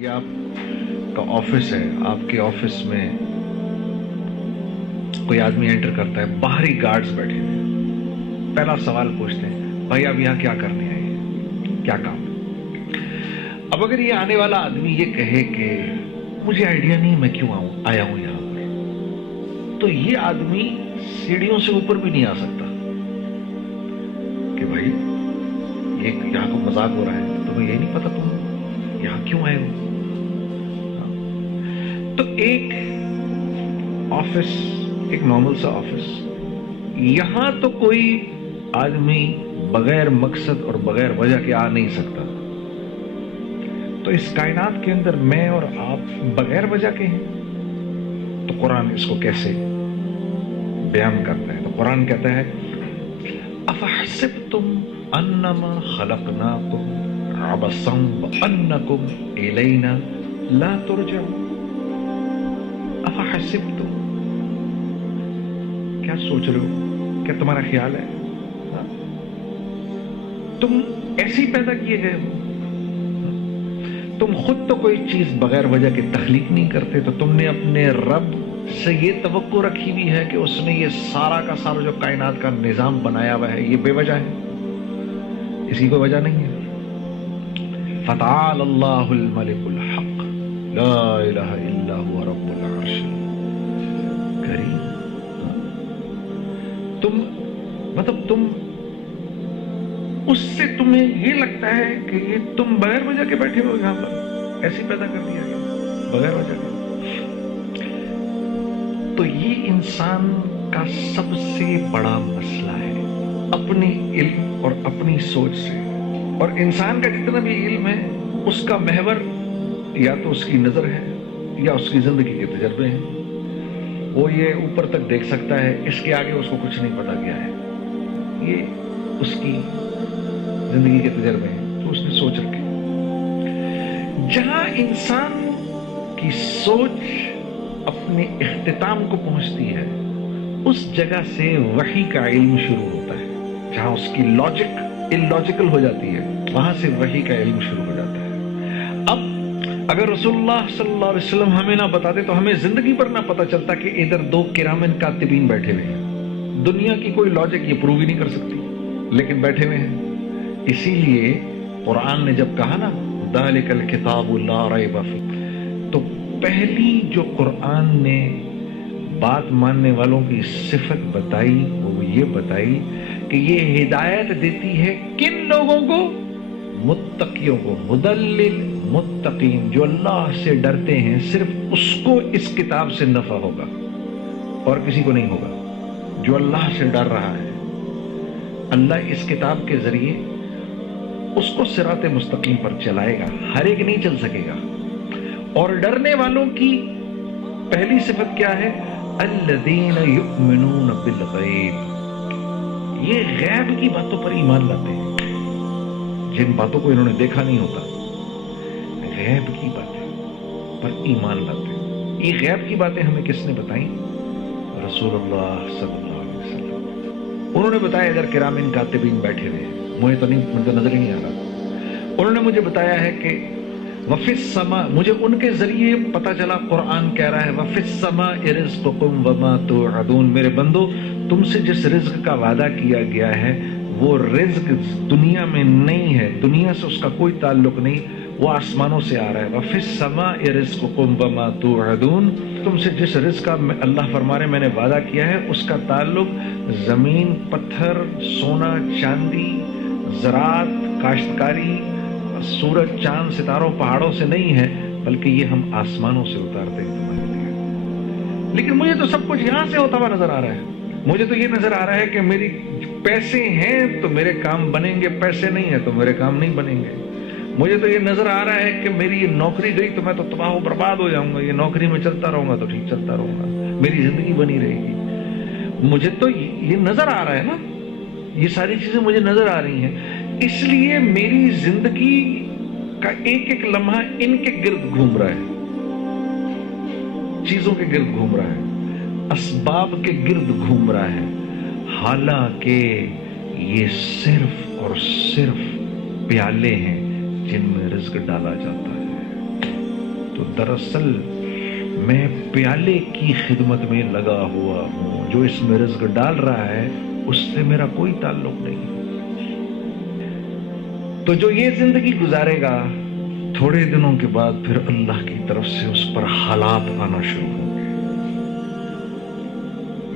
یہ آپ کا آفس ہے، آپ کے آفس میں کوئی آدمی انٹر کرتا ہے، باہری گارڈز بیٹھے ہوئے، پہلا سوال پوچھتے ہیں، بھائی آپ یہاں کیا کرنے آئے ہیں، کیا کام ہے؟ اب اگر یہ آنے والا آدمی یہ کہے کہ مجھے آئیڈیا نہیں میں کیوں آیا ہوں یہاں پر، تو یہ آدمی سیڑھیوں سے اوپر بھی نہیں آ سکتا کہ بھائی یہ یہاں کو مذاق ہو رہا ہے، تمہیں یہ نہیں پتا تم یہاں کیوں آئے ہو؟ تو ایک آفس، ایک نارمل سا آفس، یہاں تو کوئی آدمی بغیر مقصد اور بغیر وجہ کے آ نہیں سکتا، تو اس کائنات کے اندر میں اور آپ بغیر وجہ کے ہیں، تو قرآن اس کو کیسے بیان کرتا ہے؟ تو قرآن کہتا ہے افحسبتم انما خلقناکم عبثا وانکم الینا لا ترجعون۔ افحسبتم، کیا سوچ رہے ہو؟ کیا تمہارا خیال ہے تم ایسے ہی پیدا کیے گئے ہو؟ تم خود تو کوئی چیز بغیر وجہ کے تخلیق نہیں کرتے، تو تم نے اپنے رب سے یہ توقع رکھی ہوئی ہے کہ اس نے یہ سارا کا سارا جو کائنات کا نظام بنایا ہوا ہے یہ بے وجہ ہے، اس کی کوئی وجہ نہیں ہے۔ فتعال اللہ الملک الحق لا الہ الا هو رب العرش الکریم۔ تم اس سے تمہیں یہ لگتا ہے کہ یہ تم بغیر وجہ کے بیٹھے ہو یہاں پر، ایسے پیدا کر دیا گیا بغیر وجہ کے۔ تو یہ انسان کا سب سے بڑا مسئلہ ہے، اپنے علم اور اپنی سوچ سے، اور انسان کا جتنا بھی علم ہے اس کا محور یا تو اس کی نظر ہے یا اس کی زندگی کے تجربے ہیں۔ وہ یہ اوپر تک دیکھ سکتا ہے، اس کے آگے اس کو کچھ نہیں پتا کیا ہے، یہ اس کی زندگی کے تجربے ہیں، تو اس نے سوچ رکھے۔ جہاں انسان کی سوچ اپنے اختتام کو پہنچتی ہے اس جگہ سے وحی کا علم شروع ہوتا ہے، جہاں اس کی لاجک اللاجیکل ہو جاتی ہے وہاں سے وحی کا علم شروع ہو جاتا ہے۔ اب اگر رسول اللہ صلی اللہ علیہ وسلم ہمیں نہ بتاتے تو ہمیں زندگی پر نہ پتا چلتا کہ ادھر دو کرامن کاتبین بیٹھے ہوئے ہیں، دنیا کی کوئی لاجک یہ پروو ہی نہیں کر سکتی، لیکن بیٹھے ہوئے ہیں۔ اسی لیے قرآن نے جب کہا نا ذالک الکتاب لا ریب فیہ، تو پہلی جو قرآن نے بات ماننے والوں کی صفت بتائی وہ یہ بتائی کہ یہ ہدایت دیتی ہے کن لوگوں کو؟ متقیوں کو، مدلل متقین، جو اللہ سے ڈرتے ہیں، صرف اس کو اس کتاب سے نفع ہوگا اور کسی کو نہیں ہوگا۔ جو اللہ سے ڈر رہا ہے، اللہ اس کتاب کے ذریعے اس کو صراط مستقیم پر چلائے گا، ہر ایک نہیں چل سکے گا۔ اور ڈرنے والوں کی پہلی صفت کیا ہے؟ الذین یؤمنون بالغیب، یہ غیب کی باتوں پر ایمان لاتے ہیں، جن باتوں کو انہوں نے دیکھا نہیں ہوتا، غیب کی باتیں پر ایمان لاتے ہیں۔ یہ غیب کی باتیں ہمیں کس نے بتائیں؟ رسول اللہ صلی اللہ علیہ وسلم۔ انہوں نے بتایا ادھر کرامین کاتبین بیٹھے ہوئے ہیں، مجھے تو نظر ہی نہیں آ رہا۔ انہوں نے مجھے بتایا ہے کہ وفی السماء، مجھے ان کے ذریعے پتا چلا قرآن کہہ رہا ہے وفی السماء رزقکم وما توعدون، میرے بندو تم سے جس رزق کا وعدہ کیا گیا ہے وہ رزق دنیا میں نہیں ہے، دنیا سے اس کا کوئی تعلق نہیں، وہ آسمانوں سے آ رہا ہے۔ وفی السماء رزقکم وما توعدون، تم سے جس رزق کا اللہ فرما رہے میں نے وعدہ کیا ہے اس کا تعلق زمین، پتھر، سونا، چاندی، زراعت، کاشتکاری، سورج، چاند، ستاروں، پہاڑوں سے نہیں ہے، بلکہ یہ ہم آسمانوں سے اتارتے ہیں تمہارے لیے۔ لیکن مجھے تو سب کچھ یہاں سے ہوتا ہوا نظر آ رہا ہے، مجھے تو یہ نظر آ رہا ہے کہ میری پیسے ہیں تو میرے کام بنیں گے، پیسے نہیں ہیں تو میرے کام نہیں بنیں گے۔ مجھے تو یہ نظر آ رہا ہے کہ میری یہ نوکری گئی تو میں تو تباہ و برباد ہو جاؤں گا، یہ نوکری میں چلتا رہوں گا تو ٹھیک چلتا رہوں گا، میری زندگی بنی رہے گی۔ مجھے تو یہ نظر آ رہا ہے نا، یہ ساری چیزیں مجھے نظر آ رہی ہیں، اس لیے میری زندگی کا ایک ایک لمحہ ان کے گرد گھوم رہا ہے، چیزوں کے گرد گھوم رہا ہے، اسباب کے گرد گھوم رہا ہے، حالانکہ یہ صرف اور صرف پیالے ہیں جن میں رزق ڈالا جاتا ہے۔ تو دراصل میں پیالے کی خدمت میں لگا ہوا ہوں، جو اس میں رزق ڈال رہا ہے اس سے میرا کوئی تعلق نہیں۔ تو جو یہ زندگی گزارے گا، تھوڑے دنوں کے بعد پھر اللہ کی طرف سے اس پر حالات آنا شروع ہوں گے۔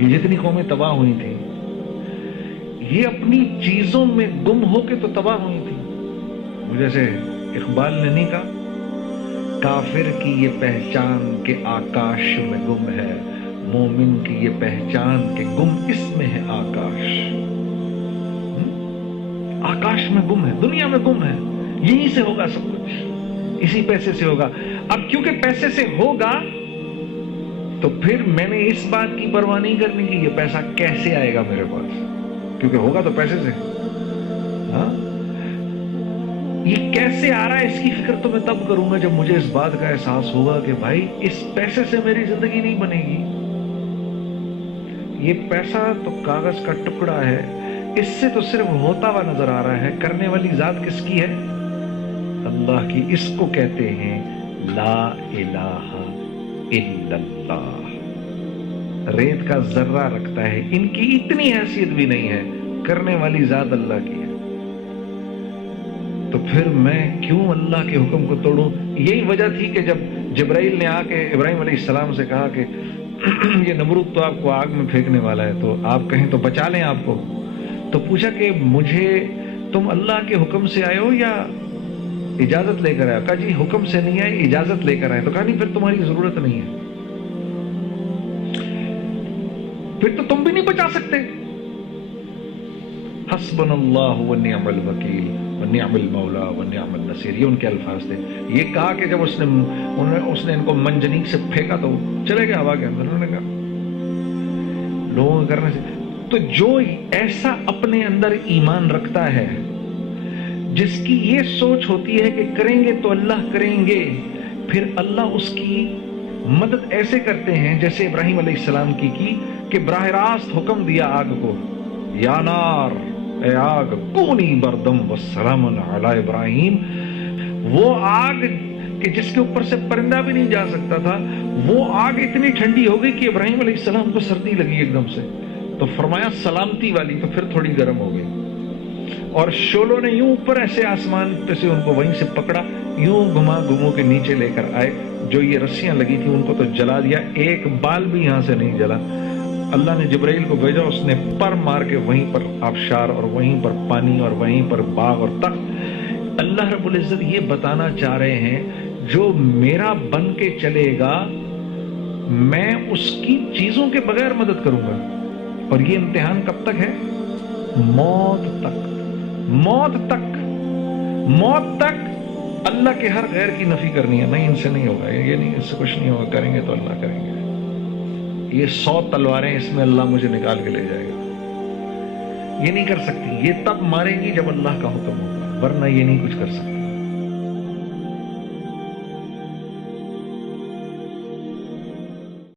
یہ جتنی قومیں تباہ ہوئی تھیں، یہ اپنی چیزوں میں گم ہو کے تو تباہ ہوئی تھیں۔ جیسے اقبال نے نہیں کہا، کافر کی یہ پہچان کہ آکاش میں گم ہے، مومن کی یہ پہچان کہ گم اس میں ہے آکاش۔ آکاش میں گم ہے، دنیا میں گم ہے، یہیں سے ہوگا سب کچھ، اسی پیسے سے ہوگا۔ اب کیونکہ پیسے سے ہوگا تو پھر میں نے اس بات کی پرواہ نہیں کرنی کہ یہ پیسہ کیسے آئے گا میرے پاس، کیونکہ ہوگا تو پیسے سے۔ ہاں، یہ کیسے آ رہا ہے اس کی فکر تو میں تب کروں گا جب مجھے اس بات کا احساس ہوگا کہ بھائی اس پیسے سے میری زندگی نہیں بنے گی۔ یہ پیسہ تو کاغذ کا ٹکڑا ہے، اس سے تو صرف ہوتا ہوا نظر آ رہا ہے، کرنے والی ذات کس کی ہے؟ اللہ کی۔ اس کو کہتے ہیں لا الہ الا اللہ۔ ریت کا ذرہ رکھتا ہے، ان کی اتنی حیثیت بھی نہیں ہے، کرنے والی ذات اللہ کی ہے۔ تو پھر میں کیوں اللہ کے حکم کو توڑوں؟ یہی وجہ تھی کہ جب جبرائیل نے آ کے ابراہیم علیہ السلام سے کہا کہ یہ نمرود تو آپ کو آگ میں پھینکنے والا ہے، تو آپ کہیں تو بچا لیں آپ کو، تو پوچھا کہ مجھے تم اللہ کے حکم سے آئے ہو یا اجازت لے کر آئے ہو؟ کہا جی حکم سے نہیں آئے، اجازت لے کر آئے۔ تو کہا نہیں، پھر تمہاری ضرورت نہیں ہے، پھر تو تم بھی نہیں بچا سکتے۔ حسبنا اللہ ونعم الوکیل ونعم المولا ونعم النصیر، یہ ان کے الفاظ تھے۔ یہ کہا کہ جب اس نے ان کو منجنیق سے پھینکا تو چلے گئے ہوا کے اندر۔ انہوں نے کہا لوگوں کو کرنے سے، تو جو ایسا اپنے اندر ایمان رکھتا ہے، جس کی یہ سوچ ہوتی ہے کہ کریں گے تو اللہ کریں گے، پھر اللہ اس کی مدد ایسے کرتے ہیں جیسے ابراہیم علیہ السلام کی کہ براہ راست حکم دیا آگ کو، یا نار، اے آگ کونی بردم والسلام علی ابراہیم۔ وہ آگ کہ جس کے اوپر سے پرندہ بھی نہیں جا سکتا تھا، وہ آگ اتنی ٹھنڈی ہو گئی کہ ابراہیم علیہ السلام کو سردی لگی ایک دم سے، تو فرمایا سلامتی والی، تو پھر تھوڑی گرم ہو گئی۔ اور شولوں نے یوں اوپر ایسے آسمان پہ سے ان کو وہیں سے پکڑا، یوں گھما گھمو کے نیچے لے کر آئے، جو یہ رسیاں لگی تھی ان کو تو جلا دیا، ایک بال بھی یہاں سے نہیں جلا۔ اللہ نے جبرائیل کو بھیجا، اس نے پر مار کے وہیں پر آبشار اور وہیں پر پانی اور وہیں پر باغ اور تخت۔ اللہ رب العزت یہ بتانا چاہ رہے ہیں جو میرا بن کے چلے گا میں اس کی چیزوں کے بغیر مدد کروں گا۔ اور یہ امتحان کب تک ہے؟ موت تک۔ موت تک، موت تک اللہ کے ہر غیر کی نفی کرنی ہے۔ نہیں، ان سے نہیں ہوگا، یہ نہیں، اس سے کچھ نہیں ہوگا، کریں گے تو اللہ کریں گے۔ یہ 100 تلواریں اس میں اللہ مجھے نکال کے لے جائے گا، یہ نہیں کر سکتی۔ یہ تب ماریں گی جب اللہ کا حکم ہوگا، ورنہ یہ نہیں کچھ کر سکتی۔